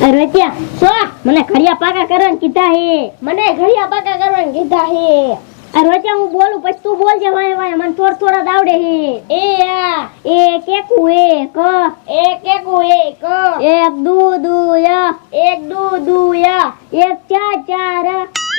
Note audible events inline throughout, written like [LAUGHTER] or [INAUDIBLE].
અરે સો મને ઘડિયા પાકા કરવાનું કીધા હે. મને ઘડિયા પાકા કરવાનું કીધા હે. અરે ત્યાં હું બોલું પછી તું બોલજે વાય વાય મને થોડ થોડા આવડે હે. એ આ. એ કેકુ એ ક. એ કેકુ એ ક. એક દુ દુ ય. એક દુ દુ ય. એક ચાર ચાર.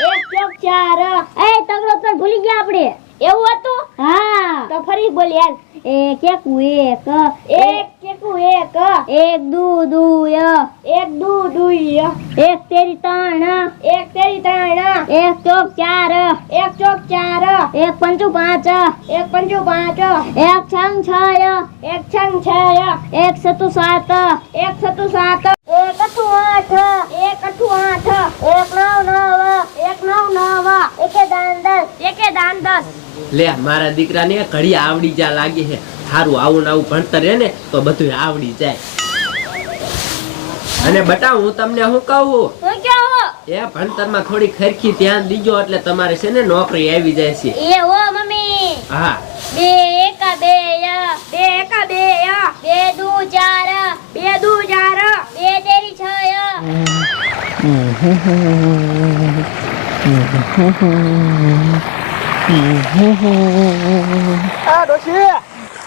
એક ચોક ચાર. એ તગડો તો ભૂલી ગયા આપણે. એવું હતું? હા. તો ફરી બોલ યાર. એક એક એક. એક એક એક. એક દુ દુ એક દુ દુ એક તેરી ત્રણ એક તેરી ત્રણ એક ચોક ચાર. એક ચોક ચાર. એક પંચુ પાંચ. એક પંચુ પાંચ. એક છંગ છ એક છંગ છ એક સતુ સાત. એક સતુ સાત. એક અઠું આઠ. એક અઠું આઠ. એક નવ નવ એક નવ નવ એકે દાન દસ એકે દાન દસ. લે મારા દીકરાને ઘડી આવડી જા લાગે છે સારું આવું ને આવું ભણતર હે ને તો બધું આવડી જાય. અને બટા હું તમને શું કહું? એ ભણતરમાં થોડી ખરખી ધ્યાન દીજો એટલે તમારે છે ને નોકરી આવી જાય છે. એ ઓ મમ્મી. હા. બે એકા બે યા બે એકા બે યા બે દુ ચાર બે દુ ચાર બે તેરી છ યા. આ ડોશી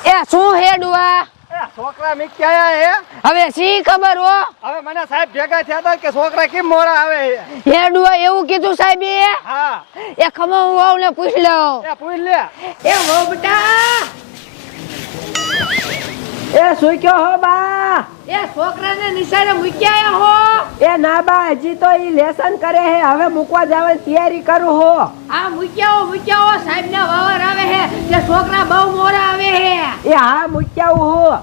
એ શું હે ડુઆ? એ છોકરા મીકી આયા હે હવે સી ખબર હો? હવે મને સાહેબ ભેગા થયા હતા કે છોકરા કેમ મોડા આવે? હે ડુઆ એવું કીધું સાહેબે હા એ ખમો હું વાવ ને પૂછ લઉં. એ પૂછ લે એ વહુ બેટા. એ કયો હો બા? એ છોકરાને નિશાળે મૂક્યા હો. એ ના બા હજી તો ઈ લેસન કરે હે હવે મૂકવા જવાની તૈયારી કરું હો. આ મૂક્યા હો મૂક્યા હો સાહેબ ના વાવર આવે હે કે છોકરા બહુ મોરા આવે હે. એ હા મૂક્યા હો.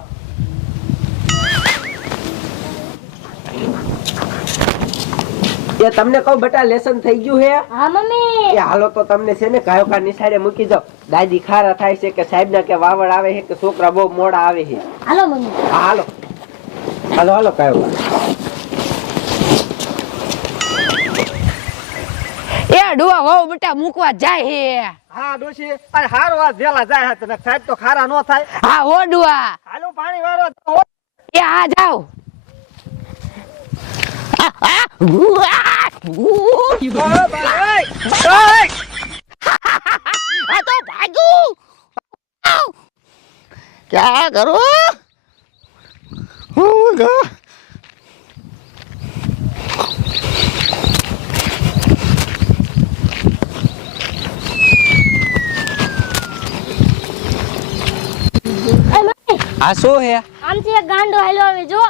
એ તમને કહું બેટા લેસન થઈ ગયું હે? હા મમ્મી. એ હાલો તો તમને છે ને કાયો કા નિશાળે મૂકી જાઓ દાદી ખારા થાય છે કે સાહેબ ના કે વાવડ આવે છે કે છોકરા બહુ મોડા આવે છે હાલો મમ્મી. હાલો. હાલો હાલો કાયો એ ડુઆ વાવ બટા મૂકવા જાય હે. હા ડોશી અરે હાર વાત વેલા જાય હે તને. સાહેબ તો ખારા નો થાય. હા હો ડુઆ. હાલો પાણી વાળો તો એ હા જાઓ. આ તો ભાગું. ક્યાં કરો? હું god. આ શું હે? આમથી એક ગાંડો હાલ્યો આવે જો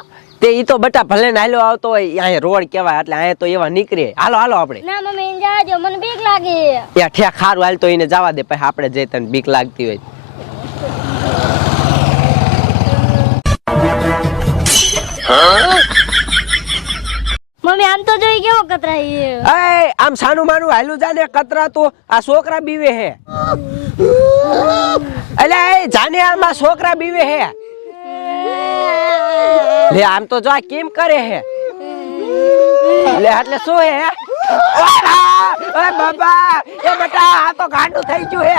તે ઈ તો બટા ભલે ને હાલ્યો આવતો હોય અહીંયા રોડ કેવાય એટલે અહીંયા તો એવા નીકળે. હાલો હાલો આપણે. ના મમ્મી એને જાજો મને બીક લાગે. યા ઠ્યા ખારું હાલ તો એને જવા દે પછી આપણે જઈ તને બીક લાગતી હોય. મમ્મી, આમ તો જોઈ કેવો કતરાઈ એ? આમ સાનું માનું હાલું જાને કતરા તો. આ છોકરા બીવે હે. અલે જાને આમ આ છોકરા બીવે હે. લે, આમ તો જો કેમ કરે હે? લે, એટલે શું હે? ઓય બાબા એ બેટા, આ તો ગાંડું થઈ ગયું હે.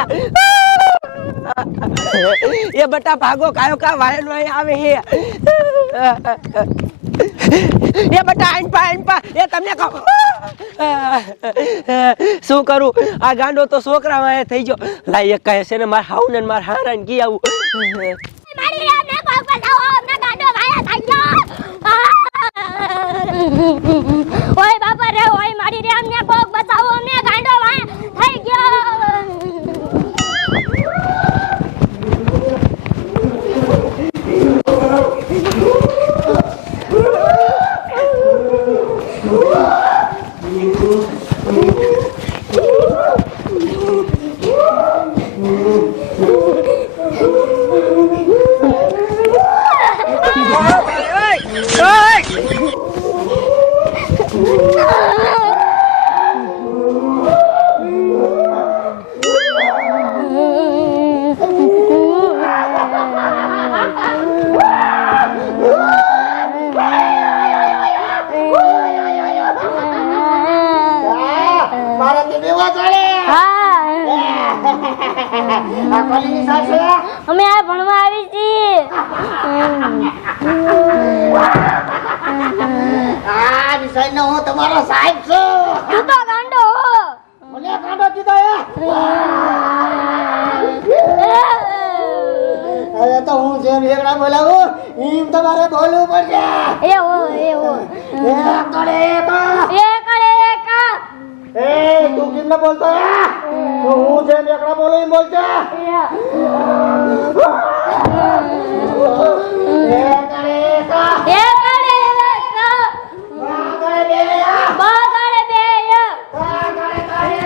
એ બટા ભાગો, કાયો કા વાયલ વાય આવે હે. એ બટા આઈન પા આઈન પા. એ તમને કહો. શું કરું? આ ગાંડો તો છોકરા વાય થઈ ગયો. લાય, એક કહે છે ને માર હાઉ ને માર કી આવું? રામ ને થઈ ગયો. ઓય બાપા રે, ઓય મારી રે ને અમે આ ભણવા આવી છીએ. આ ભાઈનો હું તમારો સાહેબ છું તું તો ગાંડો હો. મને કાઢો કીધો એ હવે તો હું જેમ એકડા બોલાવું એમ તમારે બોલવું પડશે. એ હો એ હો. કરે એક એ કરે એક એ તું કેમ ન બોલતો હે તો હું જેમ એકડા બોલું એમ બોલજે એક કરે એક એ કરે એક આ કરે બે બા કરે બે આ કરે કરે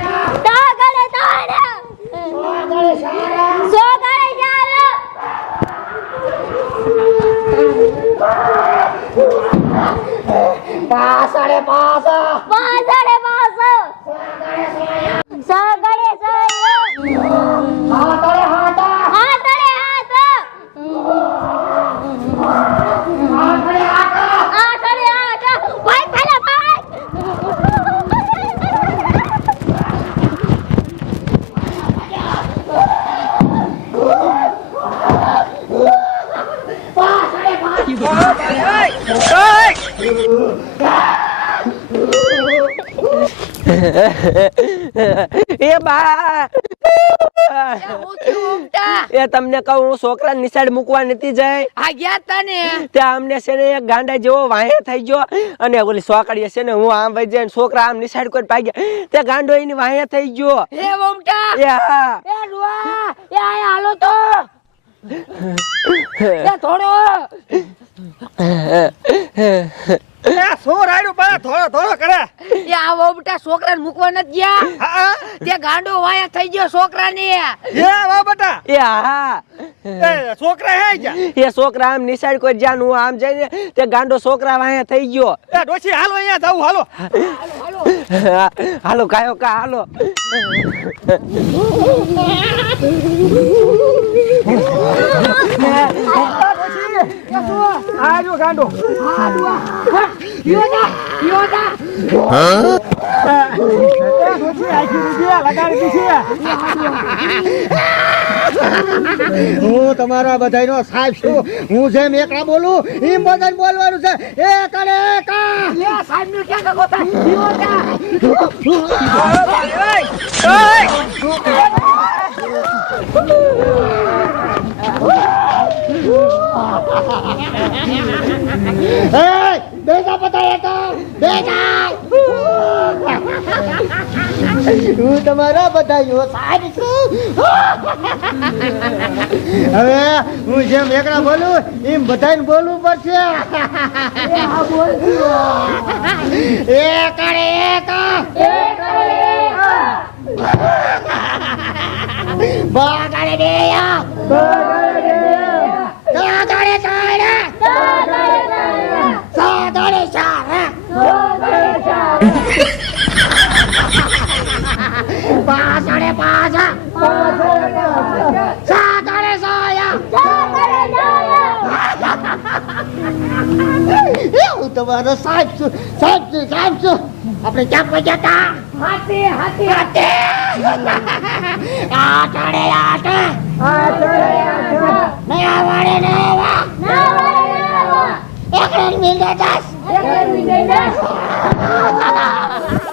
તા કરે તાણ આ કરે સારા સો કરે ચાર પાસળે પાસ પાંચ કરે પાંચ સ કરે સ હા કરે હાટા હાથ કરે હાથ હા કરે હાટા આ કરે આઠ ભાઈ પેલા ભાઈ [LAUGHS] એ બા! એ તમને કહું હું છોકરા નિશાળ મૂકવા નથી જાય આ ગયા તા ને? ત્યાં અમને છે ને એક ગાંડા જેવો વાહે થઈ ગયો. અને ઓલી સોકડીએ છે ને હું આમ જઈને છોકરા આમ નિશાળ કોઈ ભાગ્યા. તે ગાંડો એની વાહે થઈ ગયો. એ ઉમટા એ હા. એ રૂઆ એ આયા હાલો તો. [LAUGHS] એ થોડો. [LAUGHS] શું રાડ્યું થોડો થોડો કરે. એ આ વહુબટા છોકરાને મૂકવા નથી ગયા? હા તે ગાંડો વાયા થઈ ગયો છોકરાને. એ વા બટા. એ હા એ છોકરા હે ગયા? એ છોકરા આમ નિશાળ કોઈ હું આમ જઈને તે ગાંડો છોકરા વાહે થઈ ગયો. એ ડોશી હાલો અહીંયા જાવ હાલો. હાલો કાયો કા હાલો. આ જો ગાંડો યોદા યોદા દીધી હું તમારા બધાનો સાહેબ છું. હું જેમ એકલા બોલું એમ બધાને બોલવાનું છે. એક અને કા સાહેબનું ક્યાં ગોતા યોદા એ બેજા બતાય તો બેજા હું તમારા બધાયનો સાહેબ છું હવે હું જેમ એકલા બોલું એમ બધાને બોલવું પડશે એ કરે એક બા કરે બે તા કરે ચાર સા કરે ચાર પાંચ સાડે પાંચ સાત સાડે હું સાહેબ છું સાહેબ છું સાહેબ છું આપણે ક્યાં પહોંચ્યા હતા હાથી હાથી. આઠે આઠ સાડે આઠ નયા વાળે નવા એક મિનિટ દસ! એક મિનિટ [LAUGHS]